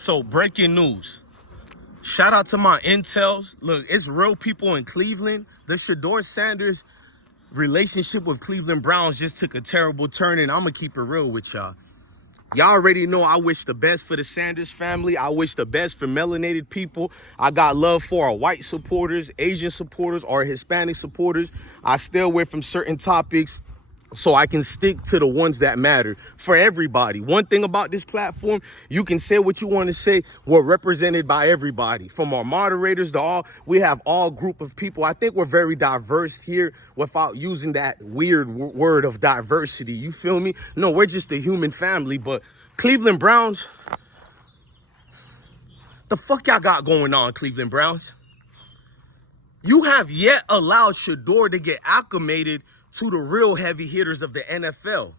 So breaking news. Shout out to my intels. Look, it's real people in Cleveland. The Shedeur Sanders relationship with Cleveland Browns just took a terrible turn, and I'm going to keep it real with y'all. Y'all already know I wish the best for the Sanders family. I wish the best for melanated people. I got love for our white supporters, Asian supporters, or Hispanic supporters. I stay away from certain topics so I can stick to the ones that matter for everybody. One thing about this platform, you can say what you want to say. We're represented by everybody, from our moderators to all. We have all group of people. I think we're very diverse here without using that weird word of diversity. You feel me? No, we're just a human family. But Cleveland Browns, the fuck y'all got going on, Cleveland Browns? You have yet allowed Shedeur to get acclimated to the real heavy hitters of the NFL.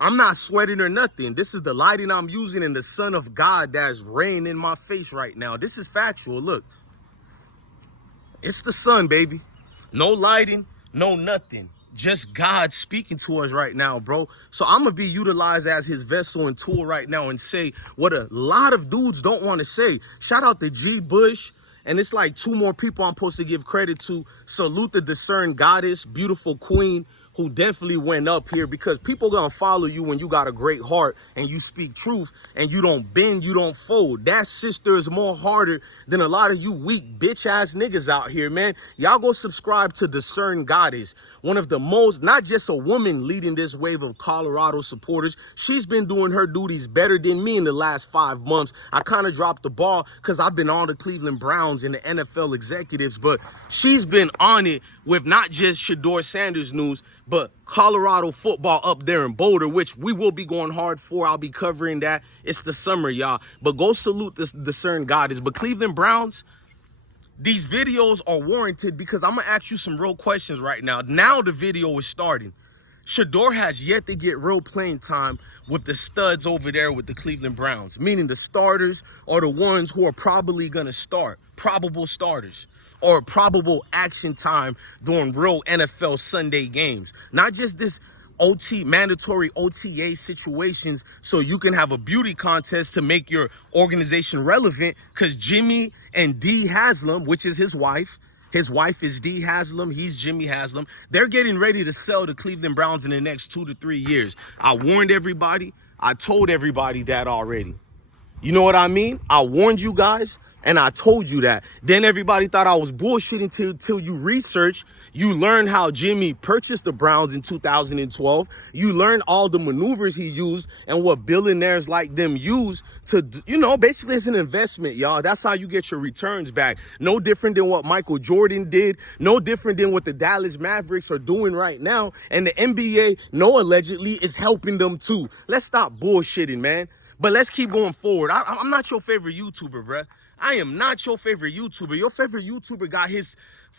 I'm not sweating or nothing. This is the lighting I'm using and the Son of God that's raining in my face right now. This is factual. Look, it's the sun, baby. No lighting, no nothing. Just God speaking to us right now, bro. So I'm going to be utilized as his vessel and tool right now and say what a lot of dudes don't want to say. Shout out to G. Bush. And it's like two more people I'm supposed to give credit to. Salute the discerned goddess, beautiful queen, who definitely went up here, because people gonna follow you when you got a great heart and you speak truth and you don't bend, you don't fold. That sister is more harder than a lot of you weak bitch ass niggas out here, man. Y'all go subscribe to Discern Goddess, one of the most, not just a woman leading this wave of Colorado supporters. She's been doing her duties better than me in the last 5 months. I kind of dropped the ball because I've been on the Cleveland Browns and the NFL executives, but she's been on it with not just Shedeur Sanders news, but Colorado football up there in Boulder, which we will be going hard for. I'll be covering that. It's the summer, y'all. But go salute this Discern Goddess. But Cleveland Browns, these videos are warranted because I'm going to ask you some real questions right now. Now the video is starting. Shedeur has yet to get real playing time with the studs over there with the Cleveland Browns, meaning the starters are the ones who are probably going to start, probable starters, or probable action time during real NFL Sunday games. Not just this mandatory OTA situations so you can have a beauty contest to make your organization relevant, because Jimmy and Dee Haslam, which is his wife is Dee Haslam, he's Jimmy Haslam, they're getting ready to sell the Cleveland Browns in the next 2 to 3 years. I warned everybody. I told everybody that already. You know what I mean? I warned you guys, and I told you that. Then everybody thought I was bullshitting till you research. You learn how Jimmy purchased the Browns in 2012. You learn all the maneuvers he used and what billionaires like them use to, you know, basically it's an investment, y'all. That's how you get your returns back. No different than what Michael Jordan did. No different than what the Dallas Mavericks are doing right now. And the NBA, no, allegedly, is helping them too. Let's stop bullshitting, man. But let's keep going forward. I'm not your favorite YouTuber, bruh. I am not your favorite YouTuber. Your favorite YouTuber got his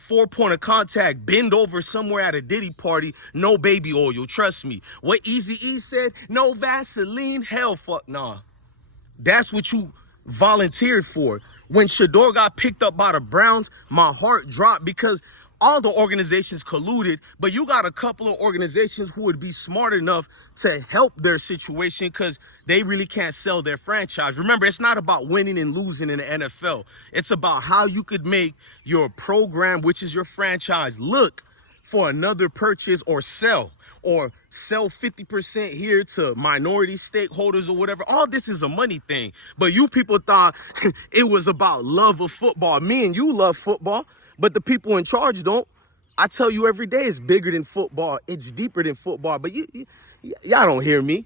4-point of contact bend over somewhere at a Diddy party. No baby oil, trust me. What Eazy-E said, no Vaseline, hell fuck nah. That's what you volunteered for. When Shedeur got picked up by the Browns, my heart dropped because all the organizations colluded, but you got a couple of organizations who would be smart enough to help their situation because they really can't sell their franchise. Remember, it's not about winning and losing in the NFL. It's about how you could make your program, which is your franchise, look for another purchase or sell 50% here to minority stakeholders or whatever. All this is a money thing. But you people thought it was about love of football. Me and you love football, but the people in charge don't. I tell you every day it's bigger than football. It's deeper than football. But y'all don't hear me.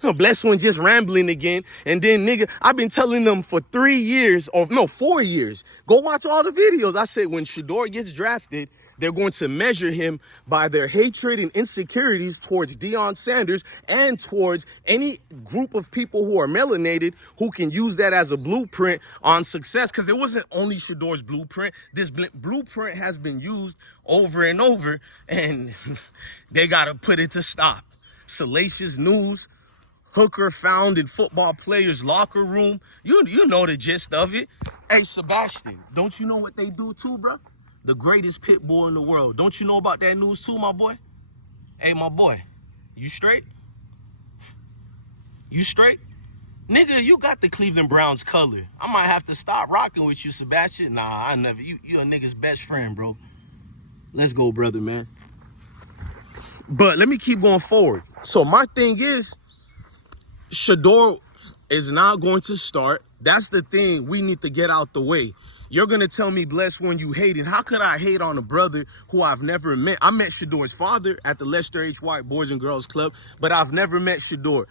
Blessed one just rambling again. And then, nigga, I've been telling them for 3 years, or no, 4 years. Go watch all the videos. I said when Shedeur gets drafted, they're going to measure him by their hatred and insecurities towards Deion Sanders and towards any group of people who are melanated who can use that as a blueprint on success. Because it wasn't only Shedeur's blueprint. This blueprint has been used over and over, and they got to put it to stop. Salacious news, hooker found in football players' locker room. You know the gist of it. Hey, Sebastian, don't you know what they do too, bro? The greatest pit bull in the world. Don't you know about that news too, my boy? Hey, my boy, you straight? You straight? Nigga, you got the Cleveland Browns color. I might have to stop rocking with you, Sebastian. Nah, I never. You a nigga's best friend, bro. Let's go, brother, man. But let me keep going forward. So my thing is, Shedeur is not going to start. That's the thing we need to get out the way. You're going to tell me, bless when you hating. How could I hate on a brother who I've never met? I met Shedeur's father at the Lester H. White Boys and Girls Club, but I've never met Shedeur.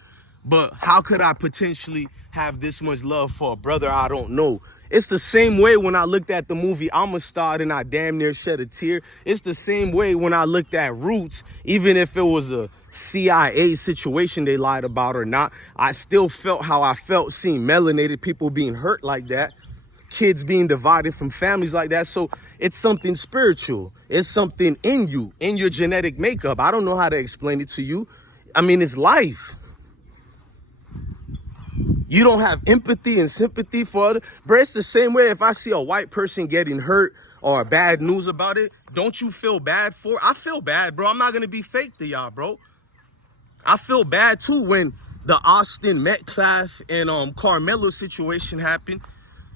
But how could I potentially have this much love for a brother I don't know? It's the same way when I looked at the movie Amistad and I damn near shed a tear. It's the same way when I looked at Roots, even if it was a CIA situation they lied about or not. I still felt how I felt seeing melanated people being hurt like that, kids being divided from families like that. So it's something spiritual. It's something in you, in your genetic makeup. I don't know how to explain it to you. I mean, it's life. You don't have empathy and sympathy for other. Bro, it's the same way if I see a white person getting hurt or bad news about it, don't you feel bad for it? I feel bad, bro. I'm not going to be fake to y'all, bro. I feel bad, too, when the Austin Metcalf and Carmelo situation happened.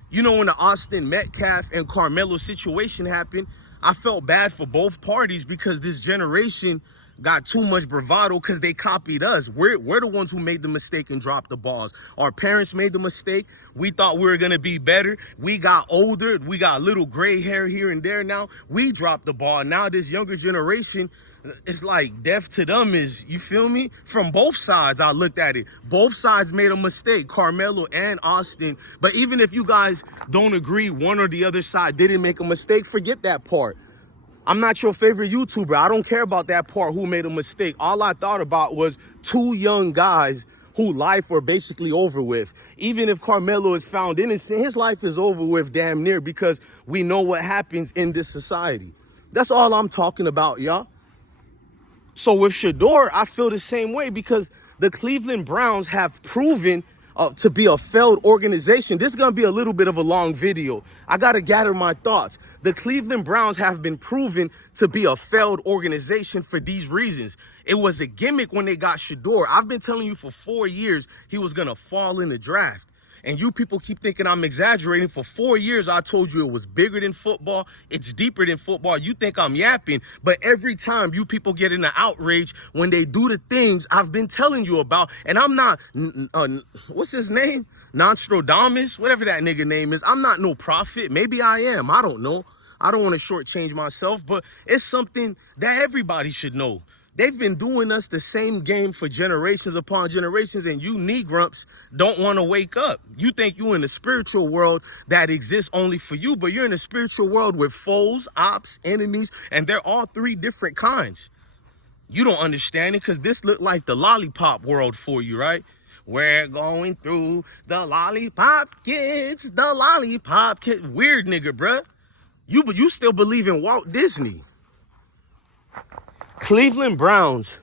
You know, when the Austin Metcalf and Carmelo situation happened, I felt bad for both parties because this generation got too much bravado because they copied us. We're the ones who made the mistake and dropped the balls. Our parents made the mistake. We thought we were going to be better. We got older. We got little gray hair here and there now. We dropped the ball. Now this younger generation, it's like death to them is, you feel me? From both sides, I looked at it. Both sides made a mistake, Carmelo and Austin. But even if you guys don't agree, one or the other side didn't make a mistake, forget that part. I'm not your favorite YouTuber. I don't care about that part, who made a mistake. All I thought about was two young guys whose life were basically over with. Even if Carmelo is found innocent, his life is over with damn near because we know what happens in this society. That's all I'm talking about, y'all. So with Shedeur, I feel the same way because the Cleveland Browns have proven to be a failed organization. This is going to be a little bit of a long video. I got to gather my thoughts. The Cleveland Browns have been proven to be a failed organization for these reasons. It was a gimmick when they got Shedeur. I've been telling you for 4 years he was going to fall in the draft. And you people keep thinking I'm exaggerating. For 4 years, I told you it was bigger than football. It's deeper than football. You think I'm yapping. But every time you people get in the outrage when they do the things I've been telling you about. And I'm not, what's his name? Nostradamus, whatever that nigga name is. I'm not no prophet. Maybe I am. I don't know. I don't want to shortchange myself. But it's something that everybody should know. They've been doing us the same game for generations upon generations, and you Negrumps don't want to wake up. You think you're in the spiritual world that exists only for you, but you're in a spiritual world with foes, ops, enemies, and they're all three different kinds. You don't understand it because this looked like the lollipop world for you, right? We're going through the lollipop kids, the lollipop kids. Weird nigga, bruh. You still believe in Walt Disney. Cleveland Browns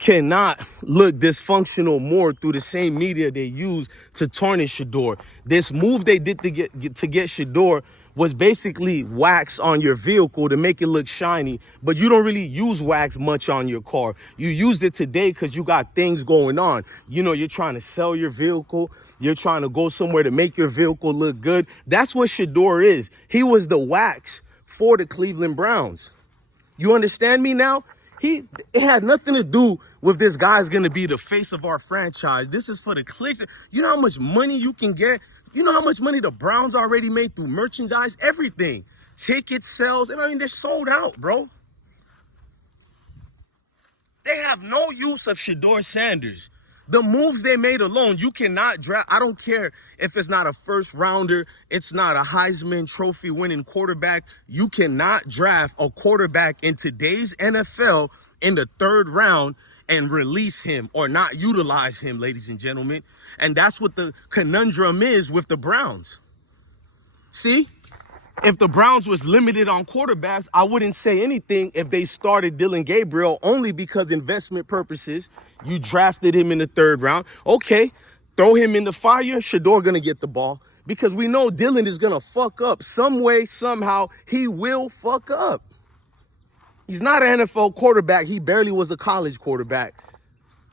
cannot look dysfunctional more through the same media they use to tarnish Shedeur. This move they did to get Shedeur was basically wax on your vehicle to make it look shiny, but you don't really use wax much on your car. You used it today because you got things going on. You know, you're trying to sell your vehicle. You're trying to go somewhere to make your vehicle look good. That's what Shedeur is. He was the wax for the Cleveland Browns. You understand me now? It had nothing to do with this guy's going to be the face of our franchise. This is for the clicks. You know how much money you can get? You know how much money the Browns already made through merchandise? Everything. Ticket sales. I mean, they're sold out, bro. They have no use of Shedeur Sanders. The moves they made alone, you cannot draft. I don't care if it's not a first rounder, it's not a Heisman Trophy winning quarterback. You cannot draft a quarterback in today's NFL in the 3rd round and release him or not utilize him, ladies and gentlemen. And that's what the conundrum is with the Browns. See? If the Browns was limited on quarterbacks, I wouldn't say anything if they started Dylan Gabriel only because investment purposes. You drafted him in the 3rd round. Okay, throw him in the fire. Shedeur going to get the ball because we know Dylan is going to fuck up some way, somehow. He will fuck up. He's not an NFL quarterback. He barely was a college quarterback.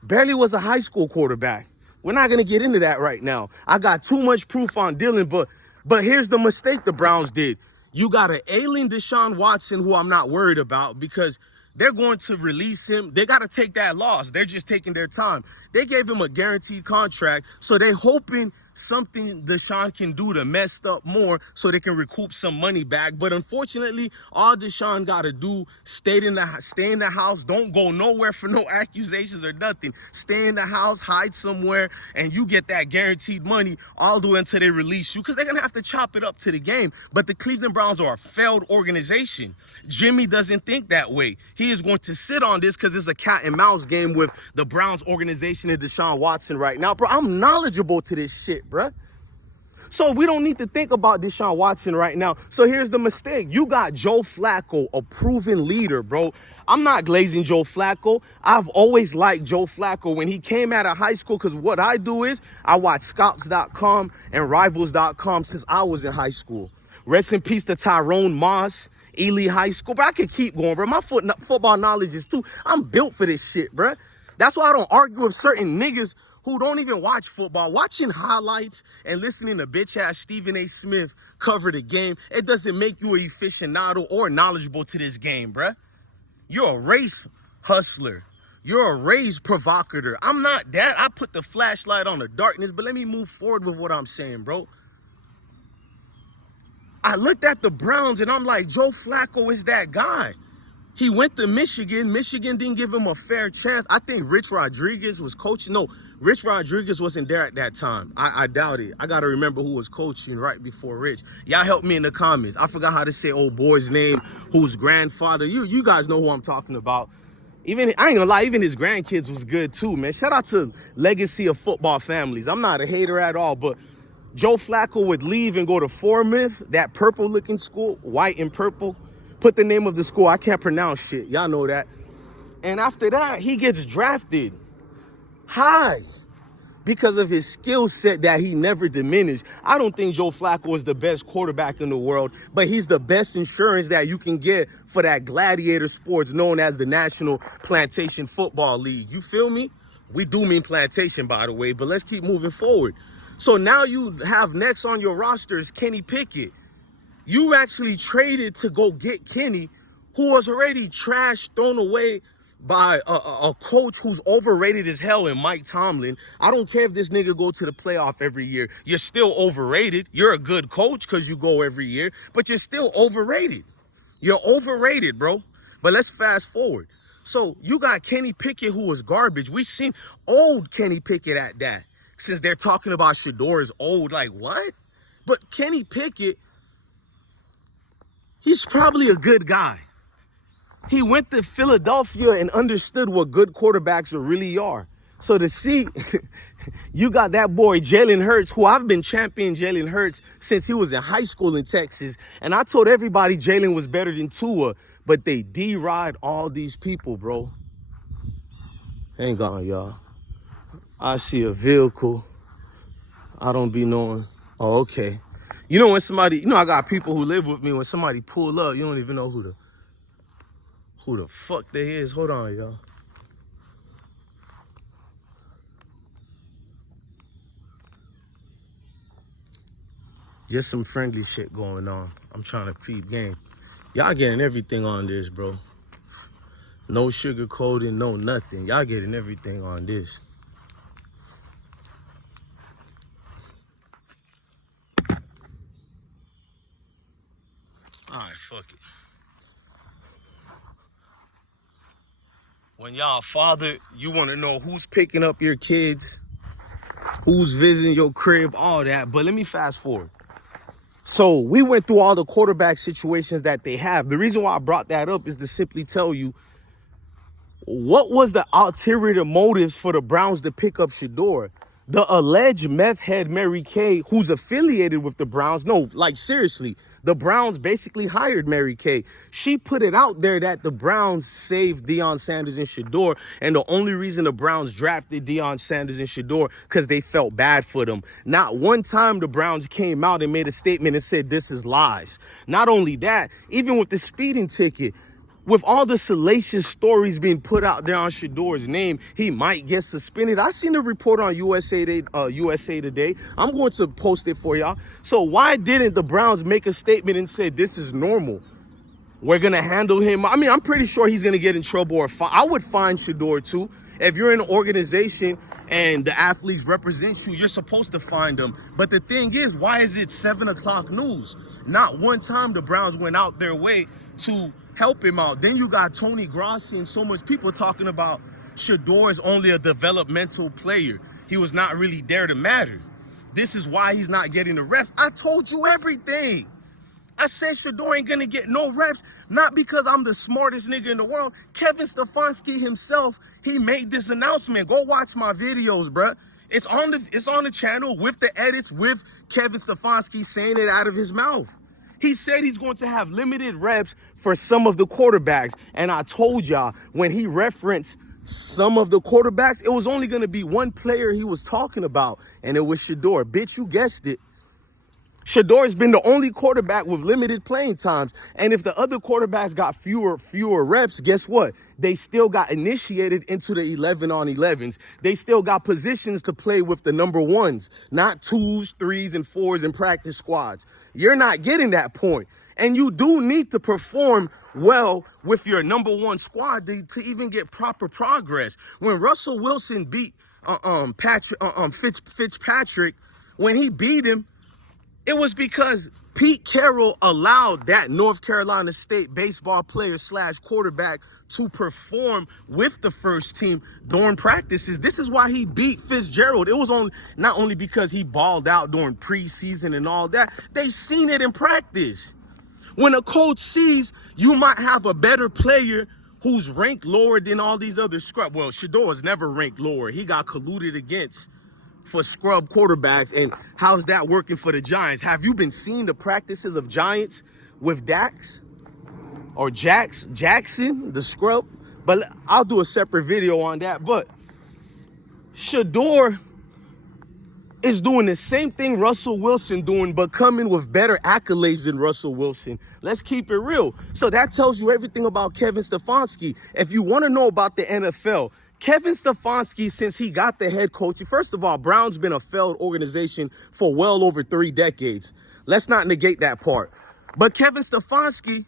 Barely was a high school quarterback. We're not going to get into that right now. I got too much proof on Dylan, but here's the mistake the Browns did. You got an alien Deshaun Watson who I'm not worried about because they're going to release him. They got to take that loss. They're just taking their time. They gave him a guaranteed contract, so they're hoping something Deshaun can do to mess up more so they can recoup some money back. But unfortunately, all Deshaun got to do, stay in the house, don't go nowhere for no accusations or nothing. Stay in the house, hide somewhere, and you get that guaranteed money all the way until they release you, because they're going to have to chop it up to the game. But the Cleveland Browns are a failed organization. Jimmy doesn't think that way. He is going to sit on this because it's a cat and mouse game with the Browns organization and Deshaun Watson right now. Bro, I'm knowledgeable to this shit, bro. So we don't need to think about Deshaun Watson right now. So here's the mistake. You got Joe Flacco, a proven leader, bro. I'm not glazing Joe Flacco. I've always liked Joe Flacco when he came out of high school, because what I do is I watch Scouts.com and Rivals.com since I was in high school. Rest in peace to Tyrone Moss, Ely High School. But I can keep going, bro. My football knowledge is too. I'm built for this shit, bro. That's why I don't argue with certain niggas who don't even watch football. Watching highlights and listening to bitch-ass Stephen A. Smith cover the game, it doesn't make you an aficionado or knowledgeable to this game, bruh. You're a race hustler. You're a race provocateur. I'm not that. I put the flashlight on the darkness, but let me move forward with what I'm saying, bro. I looked at the Browns, and I'm like, Joe Flacco is that guy. He went to Michigan. Michigan didn't give him a fair chance. I think Rich Rodriguez was coaching. No, Rich Rodriguez wasn't there at that time. I doubt it. I got to remember who was coaching right before Rich. Y'all help me in the comments. I forgot how to say old boy's name, whose grandfather. You guys know who I'm talking about. Even, I ain't gonna lie, even his grandkids was good too, man. Shout out to legacy of football families. I'm not a hater at all, but Joe Flacco would leave and go to Forsyth, that purple-looking school, white and purple. Put the name of the school. I can't pronounce shit. Y'all know that. And after that, he gets drafted high because of his skill set that he never diminished. I don't think Joe Flacco is the best quarterback in the world, but he's the best insurance that you can get for that gladiator sports known as the National Plantation Football League. You feel me? We do mean plantation, by the way, but let's keep moving forward. So now you have next on your roster is Kenny Pickett. You actually traded to go get Kenny, who was already trashed, thrown away by a coach who's overrated as hell in Mike Tomlin. I don't care if this nigga go to the playoff every year. You're still overrated. You're a good coach because you go every year, but you're still overrated. You're overrated, bro. But let's fast forward. So you got Kenny Pickett, who was garbage. We seen old Kenny Pickett at that. Since they're talking about Shedeur is old, like what? But Kenny Pickett, he's probably a good guy. He went to Philadelphia and understood what good quarterbacks really are. So to see, you got that boy Jalen Hurts, who I've been championing Jalen Hurts since he was in high school in Texas. And I told everybody Jalen was better than Tua, but they D-ride all these people, bro. Hang on, y'all. I see a vehicle. I don't be knowing. Oh, okay. You know when somebody, I got people who live with me. When somebody pull up, you don't even know who the fuck they is. Hold on, y'all. Just some friendly shit going on. I'm trying to peep game. Y'all getting everything on this, bro. No sugarcoating, no nothing. Y'all getting everything on this. All right, fuck it. When y'all father, you want to know who's picking up your kids, who's visiting your crib, all that. But let me fast forward. So we went through all the quarterback situations that they have. The reason why I brought that up is to simply tell you, what was the ulterior motives for the Browns to pick up Shedeur? The alleged meth head Mary Kay, who's affiliated with the Browns. No, like seriously, the Browns basically hired Mary Kay. She put it out there that the Browns saved Deion Sanders and Shedeur. And the only reason the Browns drafted Deion Sanders and Shedeur, because they felt bad for them. Not one time the Browns came out and made a statement and said, this is lies. Not only that, even with the speeding ticket, With all the salacious stories being put out there on Shedeur's name, he might get suspended. I seen a report on USA Today. I'm going to post it for y'all. So why didn't the Browns make a statement and say this is normal? We're going to handle him. I mean, I'm pretty sure he's going to get in trouble. Or I would fine Shedeur too. If you're in an organization and the athletes represent you, you're supposed to find them. But the thing is, why is it 7 o'clock news? Not one time the Browns went out their way to help him out. Then you got Tony Grossi and so much people talking about Shedeur is only a developmental player. He was not really there to matter. This is why he's not getting the reps. I told you everything. I said Shedeur ain't gonna get no reps, not because I'm the smartest nigga in the world. Kevin Stefanski himself, he made this announcement. Go watch my videos, bruh. It's on the channel with the edits, with Kevin Stefanski saying it out of his mouth. He said he's going to have limited reps for some of the quarterbacks. And I told y'all, when he referenced some of the quarterbacks, it was only gonna be one player he was talking about, and it was Shedeur. Bitch, you guessed it. Shedeur has been the only quarterback with limited playing times. And if the other quarterbacks got fewer reps, guess what? They still got initiated into the 11-on-11s. They still got positions to play with the number ones, not 2s, 3s, and 4s in practice squads. You're not getting that point. And you do need to perform well with your number one squad to even get proper progress. When Russell Wilson beat Fitzpatrick, when he beat him, it was because Pete Carroll allowed that North Carolina State baseball player / quarterback to perform with the first team during practices. This is why he beat Fitzgerald. It was not only because he balled out during preseason and all that. They seen it in practice. When a coach sees you might have a better player who's ranked lower than all these other scrub. Well, Shedeur is never ranked lower. He got colluded against for scrub quarterbacks. And how's that working for the Giants? Have you been seeing the practices of Giants with Dax or Jackson, the scrub? But I'll do a separate video on that. But Shedeur is doing the same thing Russell Wilson doing, but coming with better accolades than Russell Wilson. Let's keep it real. So that tells you everything about Kevin Stefanski. If you want to know about the NFL, Kevin Stefanski, since he got the head coaching, first of all, Brown's been a failed organization for well over 3 decades. Let's not negate that part. But Kevin Stefanski,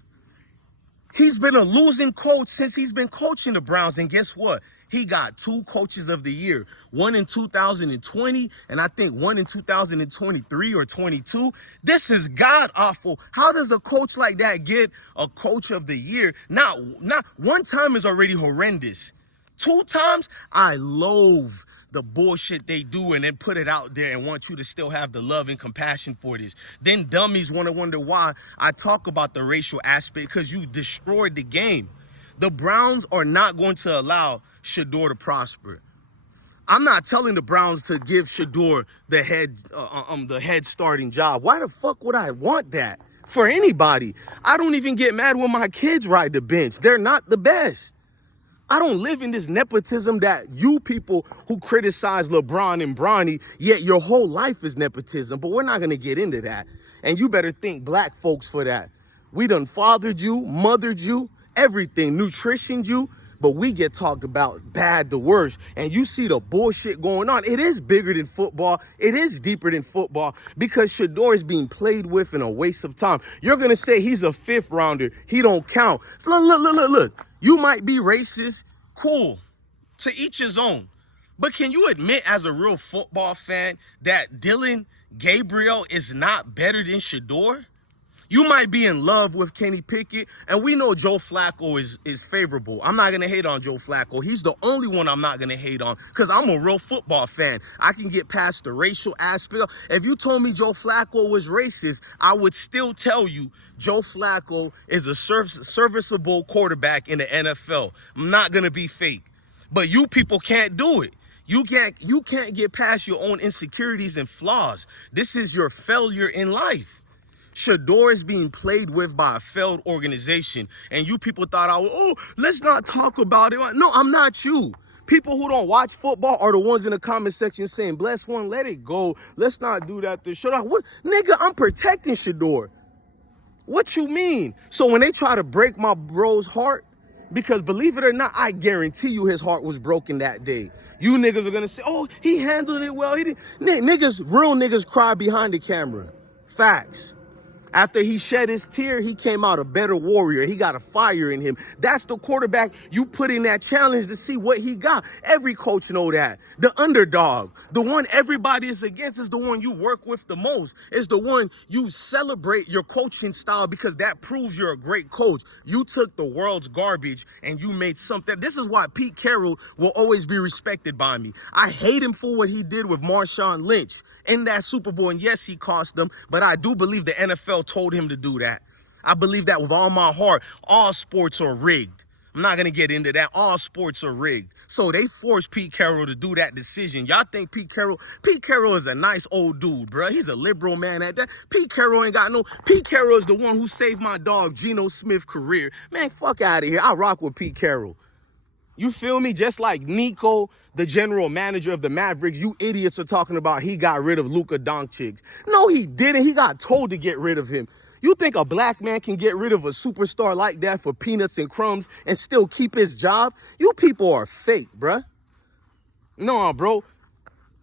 he's been a losing coach since he's been coaching the Browns. And guess what? He got 2 coaches of the year, one in 2020, and I think one in 2023 or 22. This is god awful. How does a coach like that get a coach of the year? Not one time is already horrendous. 2 times, I loathe the bullshit they do and then put it out there and want you to still have the love and compassion for this. Then dummies want to wonder why I talk about the racial aspect, because you destroyed the game. The Browns are not going to allow Shedeur to prosper. I'm not telling the Browns to give Shedeur the head starting job. Why the fuck would I want that for anybody? I don't even get mad when my kids ride the bench. They're not the best. I don't live in this nepotism that you people who criticize LeBron and Bronny, yet your whole life is nepotism. But we're not going to get into that. And you better thank black folks for that. We done fathered you, mothered you, everything, nutritioned you. But we get talked about bad to worse. And you see the bullshit going on. It is bigger than football. It is deeper than football, because Shedeur is being played with in a waste of time. You're going to say he's a 5th rounder. He don't count. So look. You might be racist. Cool. To each his own. But can you admit as a real football fan that Dylan Gabriel is not better than Shedeur? You might be in love with Kenny Pickett, and we know Joe Flacco is favorable. I'm not going to hate on Joe Flacco. He's the only one I'm not going to hate on, because I'm a real football fan. I can get past the racial aspect. If you told me Joe Flacco was racist, I would still tell you Joe Flacco is a serviceable quarterback in the NFL. I'm not going to be fake. But you people can't do it. You can't get past your own insecurities and flaws. This is your failure in life. Shedeur is being played with by a failed organization. And you people thought, let's not talk about it. No, I'm not you. People who don't watch football are the ones in the comment section saying, bless one, let it go. Let's not do that. Shut up. What? Nigga, I'm protecting Shedeur. What you mean? So when they try to break my bro's heart, Because believe it or not, I guarantee you his heart was broken that day. You niggas are gonna say, oh, he handled it well. He didn't. Niggas, real niggas cry behind the camera. Facts. After he shed his tear, he came out a better warrior. He got a fire in him. That's the quarterback you put in that challenge to see what he got. Every coach know that. The underdog, the one everybody is against, is the one you work with the most. Is the one you celebrate your coaching style because that proves you're a great coach. You took the world's garbage and you made something. This is why Pete Carroll will always be respected by me. I hate him for what he did with Marshawn Lynch in that Super Bowl. And yes, he cost them, but I do believe the NFL told him to do that. I believe that with all my heart. All sports are rigged. I'm not going to get into that. All sports are rigged. So they forced Pete Carroll to do that decision. Y'all think Pete Carroll is a nice old dude, bro. He's a liberal man at that. Pete Carroll ain't got no. Pete Carroll is the one who saved my dog Geno Smith's career. Man, fuck out of here. I rock with Pete Carroll. You feel me? Just like Nico, the general manager of the Mavericks, you idiots are talking about he got rid of Luka Doncic. No, he didn't. He got told to get rid of him. You think a black man can get rid of a superstar like that for peanuts and crumbs and still keep his job? You people are fake, bruh. No, bro.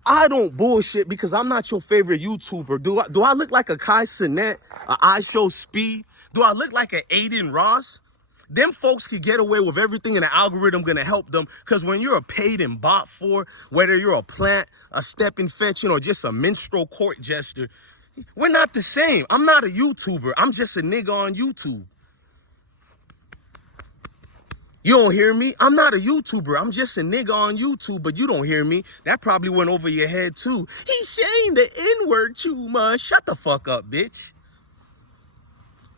I don't bullshit because I'm not your favorite YouTuber. Do I look like a Kai Cenat, a I Show Speed? Do I look like an Aiden Ross? Them folks could get away with everything and the algorithm gonna help them, because when you're a paid and bought for, whether you're a plant, a step infection, or just a minstrel court jester, we're not the same. I'm not a YouTuber. I'm just a nigga on YouTube. You don't hear me? I'm not a YouTuber. I'm just a nigga on YouTube, but you don't hear me. That probably went over your head too. He's saying the N-word too much. Shut the fuck up, bitch.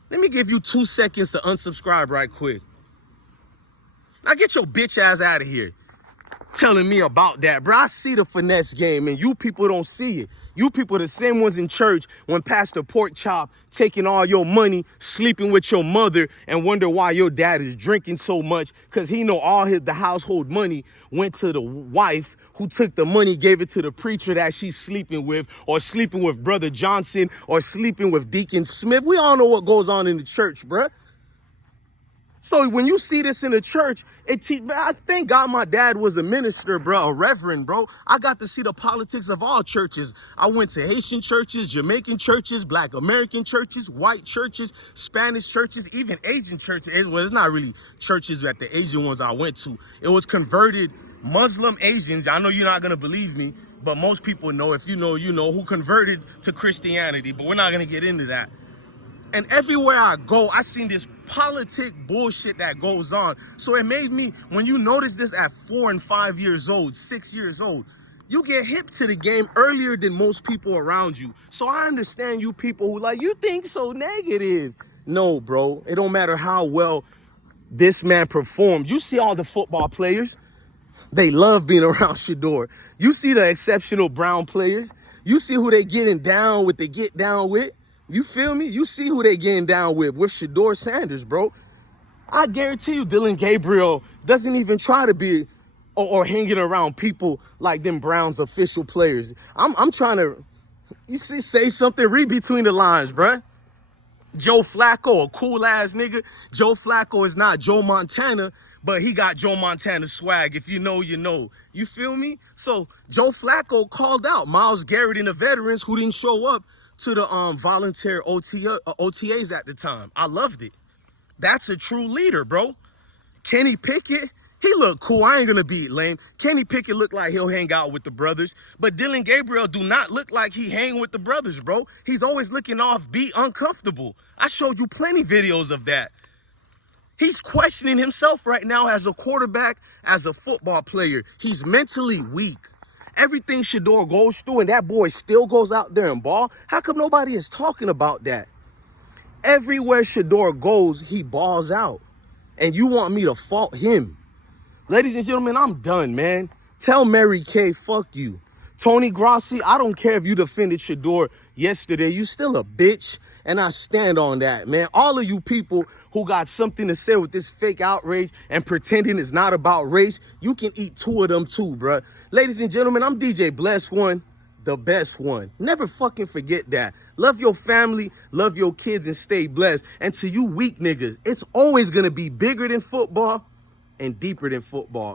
Let me give you 2 seconds to unsubscribe right quick. Now get your bitch ass out of here telling me about that, bro. I see the finesse game and you people don't see it. You people are the same ones in church when Pastor Pork Chop taking all your money, sleeping with your mother, and wonder why your dad is drinking so much, because he know all the household money went to the wife who took the money, gave it to the preacher that she's sleeping with, or sleeping with Brother Johnson, or sleeping with Deacon Smith. We all know what goes on in the church, bruh. So when you see this in the church, I thank God my dad was a minister, bro, a reverend, bro. I got to see the politics of all churches. I went to Haitian churches, Jamaican churches, Black American churches, white churches, Spanish churches, even Asian churches. Well, it's not really churches at the Asian ones I went to. It was converted Muslim Asians. I know you're not going to believe me, but most people know. If you know, you know, who converted to Christianity, but we're not going to get into that. And everywhere I go, I seen this politic bullshit that goes on. So it made me, when you notice this at 4 and 5 years old, 6 years old, you get hip to the game earlier than most people around you. So I understand you people who like, you think so negative. No, bro. It don't matter how well this man performed. You see all the football players. They love being around Shedeur. You see the exceptional Brown players. You see who they getting down with, they get down with. You feel me? You see who they getting down with Shedeur Sanders, bro. I guarantee you Dylan Gabriel doesn't even try to be or hanging around people like them Browns official players. I'm trying to, you see, say something, read between the lines, bruh. Joe Flacco, a cool-ass nigga. Joe Flacco is not Joe Montana, but he got Joe Montana swag. If you know, you know. You feel me? So Joe Flacco called out Myles Garrett and the veterans who didn't show up to the volunteer OTAs at the time. I loved it. That's a true leader, bro. Kenny Pickett, he looked cool. I ain't gonna be lame. Kenny Pickett looked like he'll hang out with the brothers, but Dylan Gabriel do not look like he hang with the brothers, bro. He's always looking offbeat, uncomfortable. I showed you plenty videos of that. He's questioning himself right now as a quarterback, as a football player. He's mentally weak. Everything Shedeur goes through and that boy still goes out there and ball. How come nobody is talking about that? Everywhere Shedeur goes, he balls out. And you want me to fault him? Ladies and gentlemen, I'm done, man. Tell Mary Kay, fuck you. Tony Grossi, I don't care if you defended Shedeur yesterday. You still a bitch. And I stand on that, man. All of you people who got something to say with this fake outrage and pretending it's not about race, you can eat 2 of them too, bruh. Ladies and gentlemen, I'm DJ Bless One, the best one. Never fucking forget that. Love your family, love your kids, and stay blessed. And to you weak niggas, it's always gonna be bigger than football. and deeper than football.